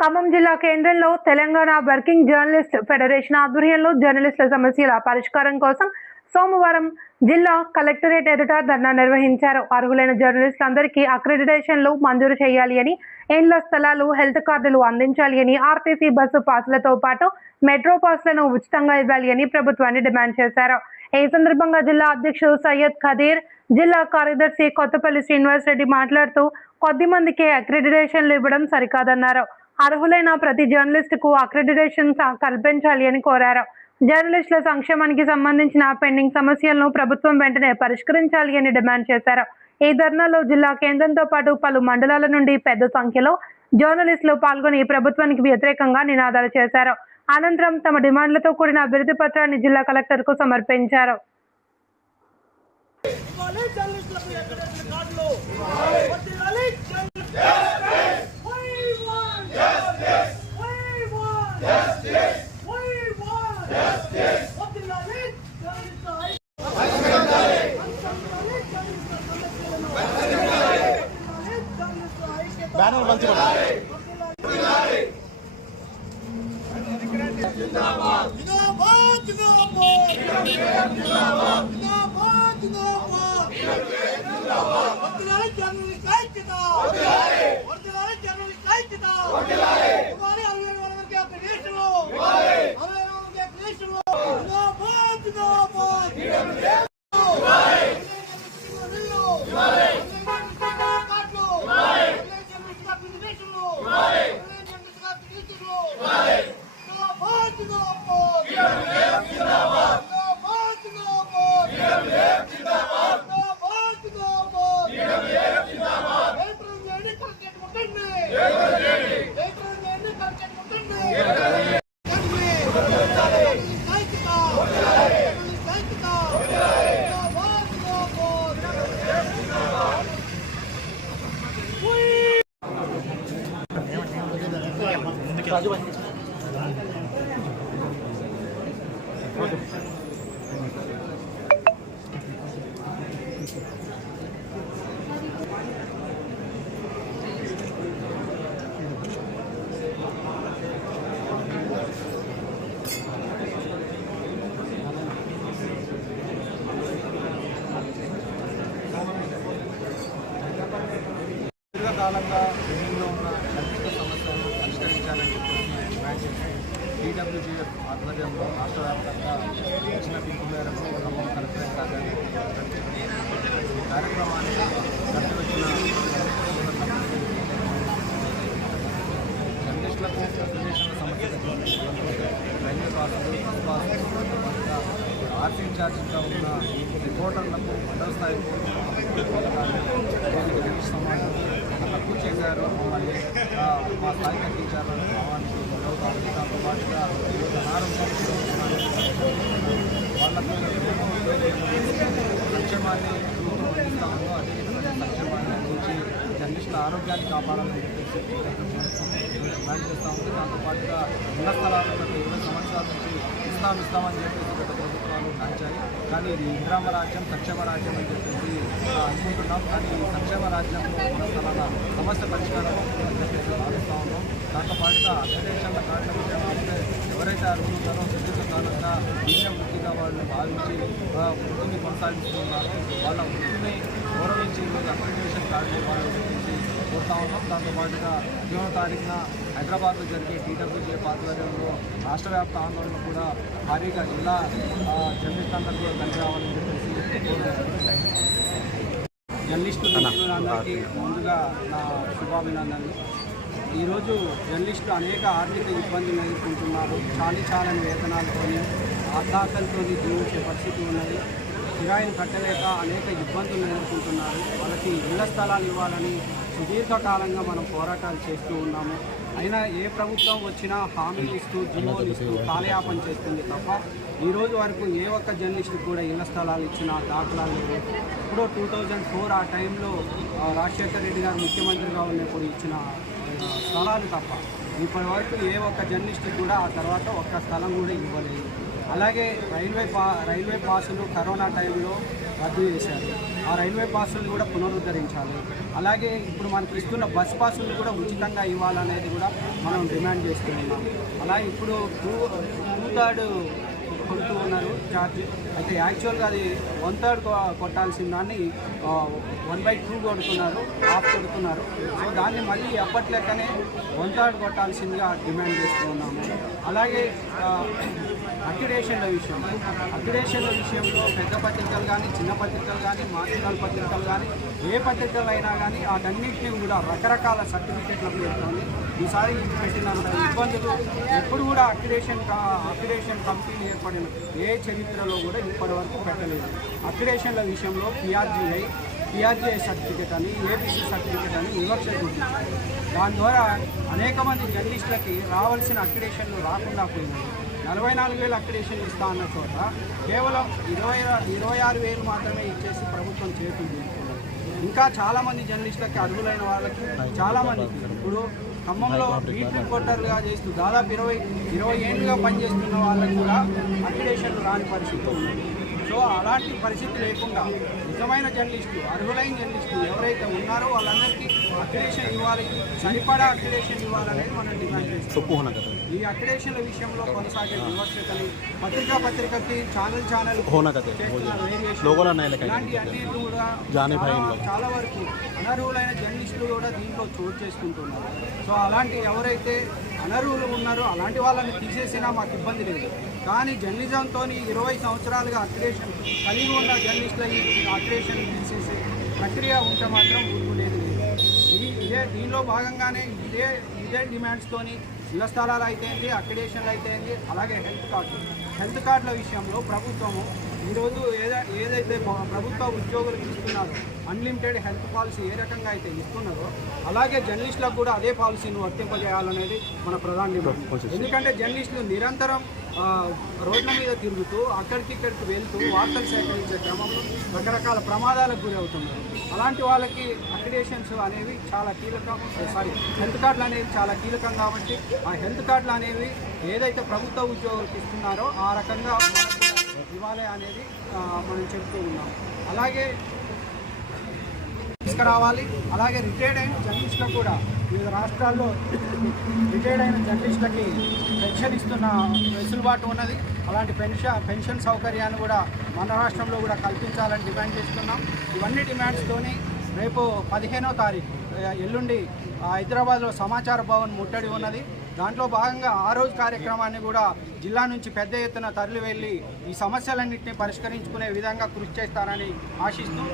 ఖమ్మం జిల్లా కేంద్రంలో Telangana working journalist federation ఆధ్వర్యంలో జర్నలిస్టుల సమస్యల పరిష్కారం కోసం సోమవారం జిల్లా కలెక్టరేట్ ఎదుట ధర్నా నిర్వహించారు. అర్హులైన జర్నలిస్టులందరికీ అక్రిడిటేషన్లు మంజూరు చేయాలి అని, ఇండ్ల స్థలాలు, హెల్త్ కార్డులు అందించాలి అని, ఆర్టీసీ బస్సు పాసులతో పాటు మెట్రో పాస్లను ఉచితంగా ఇవ్వాలి అని ప్రభుత్వాన్ని డిమాండ్ చేశారు. ఈ సందర్భంగా జిల్లా అధ్యక్షుడు సయ్యద్ ఖదీర్, జిల్లా కార్యదర్శి కొత్తపల్లి శ్రీనివాస్ రెడ్డి మాట్లాడుతూ కొద్ది మందికే అక్రిడిటేషన్లు ఇవ్వడం సరికాదన్నారు. అర్హులైన ప్రతి జర్నలిస్టుకు అక్రిడిటేషన్ కల్పించాలి అని కోరారు. జర్నలిస్టుల సంక్షేమానికి సంబంధించిన పెండింగ్ సమస్యలను ప్రభుత్వం వెంటనే పరిష్కరించాలి అని డిమాండ్ చేశారు. ఈ ధర్నాలో జిల్లా కేంద్రంతో పాటు పలు మండలాల నుండి పెద్ద సంఖ్యలో జర్నలిస్టులు పాల్గొని ప్రభుత్వానికి వ్యతిరేకంగా నినాదాలు చేశారు. అనంతరం తమ డిమాండ్లతో కూడిన వినతి పత్రాన్ని జిల్లా కలెక్టర్కు సమర్పించారు. బ్యానర్ మంచిగా దీర్ఘకాలంగా పెండింగ్లో ఉన్న లైంగిక సమస్యలను పరిష్కరించాలని చెప్పేసి డిమాండ్ చేసి టీడబ్ల్యూజీఎఫ్ ఆధ్వర్యంలో రాష్ట్ర వ్యాప్తంగా ఇచ్చిన పిలుపు మేరకు ఖమ్మం కలెక్టరేట్ కార్యాలయం ఈ కార్యక్రమాన్ని కలిసి వచ్చిన జర్నలిస్టులకు అక్రిడిటేషన్ల సమస్యలకు రైల్వే పాసులు, బస్ పాసులు, ఆర్సీ ఇన్ఛార్జిగా ఉన్న రిపోర్టర్లకు మండల స్థాయిలో సమాజం తక్కువ చేశారు. మమ్మల్ని మా స్థాయి తగ్గించాలని భావానికి గౌరవాలు. దాంతో పాటుగా అనారోగ్యంతో వాళ్ళకు సంక్షేమాన్ని అందిస్తామో అదేవిధంగా సంక్షేమాన్ని అందించి జర్నలిస్టుల ఆరోగ్యాన్ని కాపాడాలని చెప్పేసి డిమాండ్ చేస్తూ ఉంది. దాంతో పాటుగా ఇళ్ల స్థలాలను 20 సంవత్సరాల నుంచి ఇస్తామని చెప్పేసి గత ప్రభుత్వాలు నాచాయి. కానీ ఇది ఇంద్రామ రాజ్యం, సంక్షేమ రాజ్యం అని చెప్పేసి అనుకుంటున్నాం. కానీ ఈ సంక్షేమ రాజ్యంలో ఇళ్ల స్థలాల సమస్య పరిష్కారం అవుతుందని చెప్పేసి భావిస్తూ ఉన్నాం. దాంతో పాటుగా అక్రిడిటేషన్ల కార్డుల విషయంలో ఎవరైతే అర్హులున్నారో సుదీర్ఘకాలంగా దీన్య వృత్తిగా వాళ్ళు భావించి వృత్తిని కొనసాగిస్తున్నారో వాళ్ళ వృత్తిని గౌరవించి ఈరోజు అక్రిడిటేషన్ కార్డులు ఇవ్వాలని చెప్పేసి కోరుతా ఉన్నాం. దాంతో పాటుగా 7వ తారీఖున హైదరాబాద్లో జరిగే టీడబ్ల్యూజీఎఫ్ ఆధ్వర్యంలో రాష్ట్ర వ్యాప్త ఆందోళన కూడా భారీగా జిల్లా జర్నలిస్టులందరూ కూడా కలిసి రావాలని చెప్పేసి జర్నలిస్టు మిత్రులందరికీ ముందుగా నా శుభాభినందనలు. ఈరోజు జర్నలిస్టులు అనేక ఆర్థిక ఇబ్బందులు ఎదుర్కొంటున్నారు. చాలని వేతనాలతో ఆత్మహత్యలతో జీవించే పరిస్థితి ఉన్నది. కిరాయిని కట్టలేక అనేక ఇబ్బందులు ఎదుర్కొంటున్నారు. వాళ్ళకి ఇళ్ల స్థలాలు ఇవ్వాలని సుదీర్ఘకాలంగా మనం పోరాటాలు చేస్తూ ఉన్నాము. అయినా ఏ ప్రభుత్వం వచ్చినా హామీలు ఇస్తూ, జీవోలు ఇస్తూ కాలయాపన చేస్తుంది తప్ప ఈరోజు వరకు ఏ ఒక్క జర్నలిస్టుకు కూడా ఇళ్ల స్థలాలు ఇచ్చిన దాఖలాలు లేవు. ఇప్పుడు 2004 ఆ టైంలో రాజశేఖర రెడ్డి గారు ముఖ్యమంత్రిగా ఉన్నప్పుడు ఇచ్చిన స్థలాలు తప్ప ఇప్పటి వరకు ఏ ఒక్క జర్నలిస్టుకి కూడా ఆ తర్వాత ఒక్క స్థలం కూడా ఇవ్వలేదు. అలాగే రైల్వే పాసులు కరోనా టైంలో రద్దు చేశారు. ఆ రైల్వే పాసులు కూడా పునరుద్ధరించాలి. అలాగే ఇప్పుడు మనకి ఇస్తున్న బస్ పాసులు కూడా ఉచితంగా ఇవ్వాలనేది కూడా మనం డిమాండ్ చేస్తూ ఉన్నాం. అలాగే ఇప్పుడు 2/3 కొడుతూ ఉన్నారు ఛార్జ్. అయితే యాక్చువల్గా అది 1/3 కొట్టాల్సిన దాన్ని 1/2 కొడుతున్నారు, హాఫ్ కొడుతున్నారు. సో దాన్ని మళ్ళీ ఎప్పట్లెక్కనే 1/3 కొట్టాల్సిందిగా డిమాండ్ చేస్తూ ఉన్నాము. అలాగే అక్యుడేషన్ల విషయంలో పెద్ద పత్రికలు కానీ, చిన్న పత్రికలు కానీ, మార్జినల్ పత్రికలు కానీ, ఏ పత్రికలు అయినా కానీ వాటన్నింటినీ కూడా రకరకాల సర్టిఫికేట్ల పేరుతోని ఈసారి పెట్టినంత ఇబ్బందులు ఎప్పుడు కూడా అక్యుడేషన్ కమిటీలు ఏర్పడిన ఏ చరిత్రలో కూడా ఇప్పటివరకు పెట్టలేదు. అక్యుడేషన్ల విషయంలో పిఆర్జీఐ సర్టిఫికేట్ అని, ఏబీసీ సర్టిఫికేట్ అని వివక్ష చూపించారు. దాని ద్వారా అనేక మంది జర్నలిస్టులకి రావాల్సిన అక్యుడేషన్లు రాకుండా పోయినాయి. 44,000 అక్రిడేషన్ ఇస్తా అన్న చోట కేవలం 26,000 మాత్రమే ఇచ్చేసి ప్రభుత్వం చేతులు తీసుకున్నారు. ఇంకా చాలామంది జర్నలిస్టులకి అర్హులైన వాళ్ళకి చాలామందికి ఇప్పుడు ఖమ్మంలో బీట్ రిపోర్టర్లుగా చేస్తూ దాదాపు 20 ఏళ్ళుగా పనిచేస్తున్న వాళ్ళకి కూడా అక్రిడేషన్లు రాని పరిస్థితి ఉంది. సో అలాంటి పరిస్థితి లేకుండా నిజమైన జర్నలిస్టులు, అర్హులైన జర్నలిస్టులు ఎవరైతే ఉన్నారో వాళ్ళందరికీ అక్రిడేషన్ ఇవ్వాలి, సరిపడా అక్రిడేషన్ ఇవ్వాలనేది మనం డిమాండ్ చేస్తాం. ఈ అక్రిడేషన్ల విషయంలో కొనసాగే విమర్శకలు పత్రికకి ఛానల్ ఇలాంటి అన్నింటినీ కూడా చాలా వరకు అనర్హులైన జర్నలిస్టులు కూడా దీంట్లో చోటు చేసుకుంటున్నారు. సో అలాంటి ఎవరైతే అనర్హులు ఉన్నారో అలాంటి వాళ్ళని తీసేసినా మాకు ఇబ్బంది లేదు. కానీ జర్నలిజంతో 20 సంవత్సరాలుగా అక్రిడేషన్ కలిగి ఉన్న జర్నలిస్టుల అక్రిడేషన్ తీసేసే ప్రక్రియ ఉంటే మాత్రం ఊరుకునేది లేదు. దీనిలో భాగంగానే ఇదే డిమాండ్స్తోని ఇళ్ల స్థలాలు అయితేంది, అక్రిడేషన్లు అయితేంది, అలాగే హెల్త్ కార్డుల విషయంలో ప్రభుత్వము ఈరోజు ఏదైతే ప్రభుత్వ ఉద్యోగులకు ఇస్తున్నారో అన్లిమిటెడ్ హెల్త్ పాలసీ ఏ రకంగా అయితే ఇస్తున్నారో అలాగే జర్నలిస్టులకు కూడా అదే పాలసీని వర్తింపజేయాలనేది మన ప్రధాన డిమాండ్. ఎందుకంటే జర్నలిస్టులు నిరంతరం రోడ్ల మీద తిరుగుతూ అక్కడికిక్కడికి వెళ్తూ వార్తలు సేకరించే క్రమంలో రకరకాల ప్రమాదాలకు గురి అవుతున్నారు. అలాంటి వాళ్ళకి అక్రిడేషన్స్ అనేవి చాలా కీలకం. హెల్త్ కార్డులు అనేవి చాలా కీలకం కాబట్టి ఆ హెల్త్ కార్డులు అనేవి ఏదైతే ప్రభుత్వ ఉద్యోగులకు ఇస్తున్నారో ఆ రకంగా ఇవ్వాలి అనేది మనం చెప్తూ ఉన్నాం. అలాగే తీసుకురావాలి. అలాగే రిటైర్డ్ అయిన జర్నలిస్టులకు కూడా వివిధ రాష్ట్రాల్లో రిటైర్డ్ అయిన జర్నలిస్టులకి పెన్షన్ ఇస్తున్న వెసులుబాటు ఉన్నది. అలాంటి పెన్షన్ సౌకర్యాన్ని కూడా మన రాష్ట్రంలో కూడా కల్పించాలని డిమాండ్ చేస్తున్నాం. ఇవన్నీ డిమాండ్స్తోని రేపు 15వ తారీఖు ఎల్లుండి హైదరాబాద్లో సమాచార భవన్ ముట్టడి ఉన్నది. దాంట్లో భాగంగా ఆ రోజు కార్యక్రమాన్ని కూడా జిల్లా నుంచి పెద్ద ఎత్తున తరలి వెళ్ళి ఈ సమస్యలన్నింటినీ పరిష్కరించుకునే విధంగా కృషి చేస్తారని ఆశిస్తూ